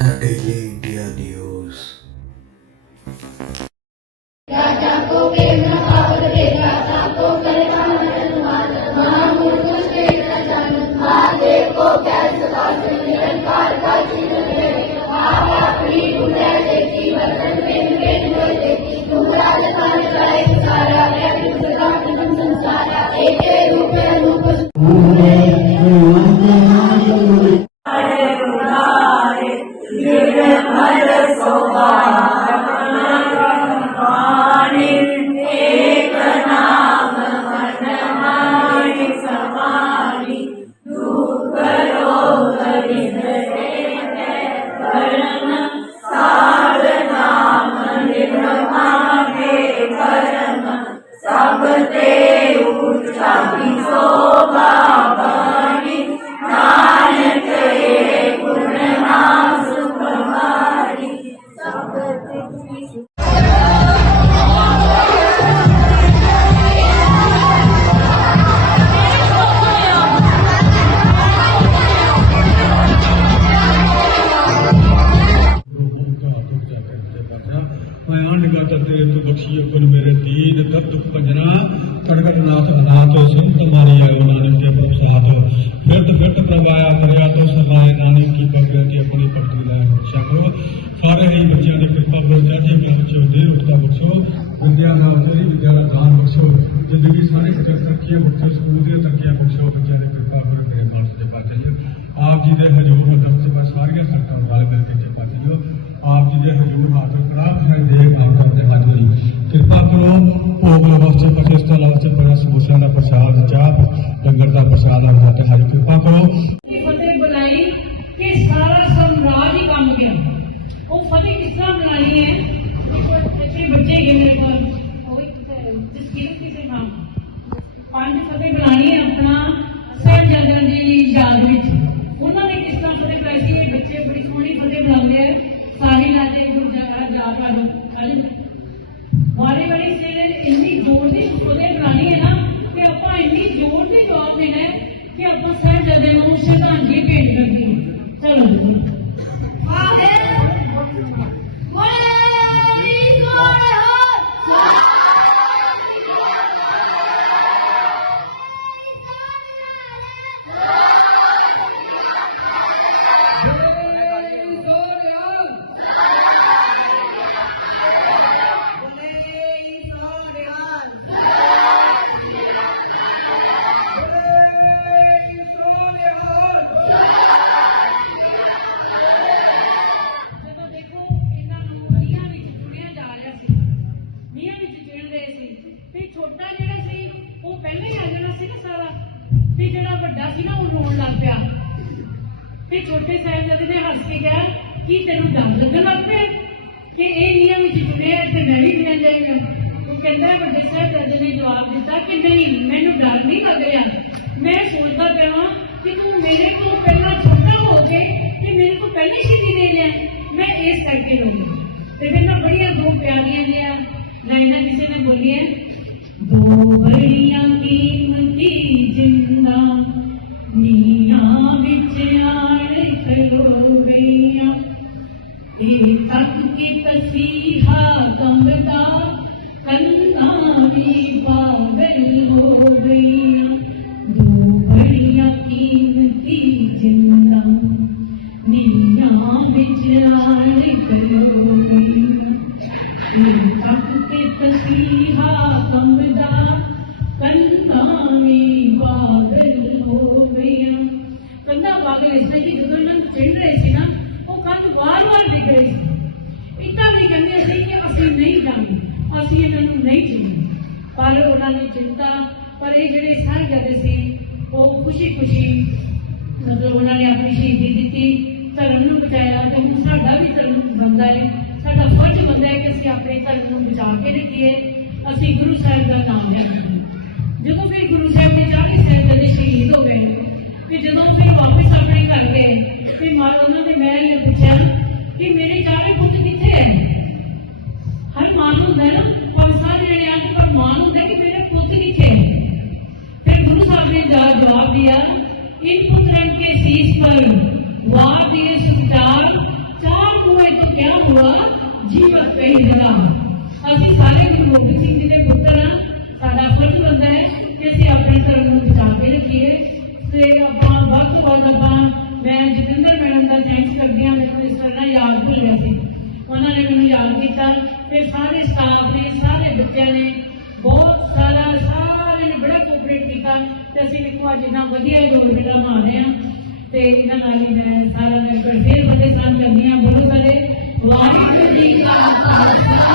Amen. करते तो बख्शिए कुन मेरे दीन दत्त पंजना प्रगट नाथ नाथो संत मारी अगुनानन के प्रभ साथो तो फिरत तो फिरत प्रभाया मरिया तो सरलाए नानक की पगड़ के अपने प्रति लाए रक्षा करो। सारे ही बच्चों ने कृपा बरसा जी मैं बच्चों दे उठता तो बख्शो। विद्या नाम तेरी विद्या का दान बख्शो। ज़िंदगी सारे कर सकिए बच्चों स्कूल दे बख्शो। बच्चों ने कृपा करो मेरे मानस दे पाचलिए आप जी दे हजूर दम सारिया सरकार ਆਪ ਜੀ ਦੇ ਹਜ਼ੂਰ ਹਾਜ਼ਰ ਕਰਾਂ ਫਿਰ ਦੇ ਨਾਮ ਕਰਦੇ ਹਾਜ਼ਰੀ ਕਿਰਪਾ ਕਰੋ ਭੋਗ ਲਵਸਤੇ ਪਤਿਸਤਾ ਲਵਸਤੇ ਪਰ ਸਮੂਸਿਆਂ ਦਾ ਪ੍ਰਸ਼ਾਦ ਚਾਹ ਲੰਗਰ ਦਾ ਪ੍ਰਸ਼ਾਦ ਆਪ ਤੇ ਹਾਜ਼ਰ ਕਿਰਪਾ ਕਰੋ ਇਹ ਫਤਿਹ ਬਣਾਈ ਕਿ ਸਾਰਾ ਸਾਮਰਾਜ ਹੀ ਕੰਮ ਗਿਆ ਉਹ ਫਤਿਹ ਕਿਸ ਤਰ੍ਹਾਂ ਬਣਾਈ ਹੈ ਬੱਚੇ ਬੱਚੇ ਗਏ ਮੇਰੇ ਕੋਲ ਉਹ ਜਿਸ ਕੀ ਕਿਸੇ ਨਾਮ ਪੰਜ ਫਤਿਹ ਬਣਾਈ ਹੈ ਆਪਣਾ ਸਾਹਿਬਜ਼ਾਦਿਆਂ ਦੀ ਯਾਦ ਵਿੱਚ ਉਹਨਾਂ ਨੇ ਕਿਸ ਤਰ੍ਹਾਂ ਫਤਿਹ ਬਣਾਈ ਸੀ ਇਹ ਬੱਚੇ ਬੜੀ ਸੋਹਣੀ ਫਤਿਹ ਬਣਾਉਂਦੇ ਆ हम जाकर जाकर ਸੀ ਨਾ ਉਹ ਰੋਣ ਲੱਗ ਪਿਆ ਤੇ ਛੋਟੇ ਸਾਹਿਬਜ਼ਾਦੇ ਨੇ ਹੱਸ ਕੇ ਕਿਹਾ ਕੀ ਤੈਨੂੰ ਡਰ ਲੱਗਣ ਲੱਗ ਪਿਆ ਕਿ ਇਹ ਮੀਆਂ ਵਿੱਚ ਚੁਣਿਆ ਤੇ ਮੈਂ ਵੀ ਚੁਣਿਆ ਜਾਏਗਾ ਉਹ ਕਹਿੰਦਾ ਵੱਡੇ ਸਾਹਿਬਜ਼ਾਦੇ ਨੇ ਜਵਾਬ ਦਿੱਤਾ ਕਿ ਨਹੀਂ ਮੈਨੂੰ ਡਰ ਨਹੀਂ ਲੱਗ ਰਿਹਾ ਮੈਂ ਸੋਚਦਾ ਪਿਆ ਵਾਂ ਕਿ ਤੂੰ ਮੇਰੇ ਕੋਲ ਪਹਿਲਾਂ ਛੋਟਾ ਹੋ ਕੇ ਤੇ ਮੇਰੇ ਕੋਲ ਪਹਿਲੀ ਸ਼ਹੀਦੀ ਦੇ ਲਿਆ ਮੈਂ ਇਸ ਕਰਕੇ ਰੋਂਦਾ ਤੇ ਫਿਰ ਨਾ ਬੜੀਆਂ ਦੋ ਪਿਆਰੀਆਂ ਜਿਹੀਆਂ ਲਾਈਨਾਂ ਕਿਸੇ ਨੇ ਬੋਲੀਆਂ ਦੋ ਬੜੀਆਂ हक की तस्वीहा कमदा कन्नारी पागल हो गई दो बड़ी कीमती ज़िंदा नीना बिचार करो गई हक की तस्वीहा कमदा कन्नारी पागल हो गई कंदा पागल ऐसा की दुकान में चल रहे ना, वो कंद बार बार दिख रही ਅਸੀਂ ਇਹਨਾਂ ਨੂੰ ਨਹੀਂ ਚਿੰਨਦੇ ਪਰ ਉਹਨਾਂ ਨੇ ਚਿੰਤਾ ਪਰ ਇਹ ਜਿਹੜੇ ਸਾਰੇ ਜਾਂਦੇ ਸੀ, ਉਹ ਖੁਸ਼ੀ-ਖੁਸ਼ੀ, ਮਤਲਬ ਉਹਨਾਂ ਨੇ ਆਪਣੀ ਸ਼ਹੀਦੀ ਦਿੱਤੀ, ਧਰਮ ਨੂੰ ਬਚਾਇਆ ਤੇ ਹੁਣ ਸਾਡਾ ਵੀ ਧਰਮ ਬਣਦਾ ਹੈ। ਸਾਡਾ ਫਰਜ਼ ਬਣਦਾ ਹੈ ਕਿ ਅਸੀਂ ਆਪਣੇ ਧਰਮ ਨੂੰ ਬਚਾ ਕੇ ਰੱਖੀਏ। ਅਸੀਂ ਗੁਰੂ ਸਾਹਿਬ ਦਾ ਨਾਮ ਲੈਣਾ ਜਦੋਂ ਫਿਰ ਗੁਰੂ ਸਾਹਿਬ ਨੇ ਚਾਹੇ ਸਾਹਿਬ ਦੇ ਸ਼ਹੀਦ ਹੋ ਗਏ, ਤੇ ਜਦੋਂ ਫਿਰ ਵਾਪਸ ਆਪਣੇ ਘਰ ਗਏ, ਤੇ ਮਾਰ ਉਹਨਾਂ ਦੇ ਮਹਿਲ ਨੇ ਪੁੱਛਿਆ ਕਿ ਮੇਰੇ ਚਾਰੇ ਪੁੱਤ ਕਿੱਥੇ ਹੈ? ਹਰ ਮਾਂ ਨੂੰ ਹੁੰਦਾ ਹੈ ਨਾ ਪੰਜ ਸਾਰੇ ਜਿਹੜੇ ਆ ਪਰ ਮਾਂ ਨੂੰ ਹੁੰਦਾ ਕਿ ਮੇਰੇ ਪੁੱਤ ਕਿੱਥੇ ਹੈ फिर गुरु साहब ने जवाब जवाब दिया इन पुत्रन के शीश पर वार दिए सुचार चार कुएं तो क्या हुआ जीवत पे जला ਅਸੀਂ ਸਾਰੇ ਗੁਰੂ ਗੋਬਿੰਦ ਸਿੰਘ ਜੀ ਦੇ ਪੁੱਤਰ ਹਾਂ ਸਾਡਾ ਫਰਜ਼ ਬਣਦਾ ਹੈ ਕਿ ਅਸੀਂ ਆਪਣੇ ਧਰਮ ਨੂੰ ਬਚਾ ਕੇ ਰੱਖੀਏ ਤੇ ਆਪਾਂ ਵੱਧ ਤੋਂ ਵੱਧ ਆਪਾਂ ਮੈਂ ਜਤਿੰਦਰ ਮੈਡਮ ਦਾ ਥੈਂਕਸ ਕਰਦੀ ਹਾਂ ਮੈਨੂੰ ਇਸ ਤਰ੍ਹਾਂ ਯਾਦ ਭੁੱਲ ਗਿਆ ਸੀ ਉਹਨਾਂ ਨੇ ਮੈਨੂੰ ਯਾਦ ਕੀਤਾ ਤੇ ਸਾਰੇ ਸਟਾਫ ਨੇ ਸਾਰੇ ਬੱਚਿਆਂ ਨੇ ਬਹੁਤ ਸਾਰਾ ਸਾਰਿਆਂ ਨੇ ਬੜਾ ਕੋਆਪਰੇਟ ਕੀਤਾ ਤੇ ਅਸੀਂ ਦੇਖੋ ਅੱਜ ਇੰਨਾ ਵਧੀਆ ਰੋਲ ਜਿਹੜਾ ਮਾਰ ਰਹੇ ਹਾਂ ਤੇ ਇਹਨਾਂ ਨਾਲ ਹੀ ਮੈਂ ਸਾਰਾ ਦਿਨ ਫਿਰ ਫੇਰ ਬੜੇ ਸਾਨ ਕਰਦੀ ਹਾਂ ਬਹੁਤ ਸਾਰੇ ਵਾਹਿਗੁਰੂ ਜੀ ਕਾ ਖਾਲਸਾ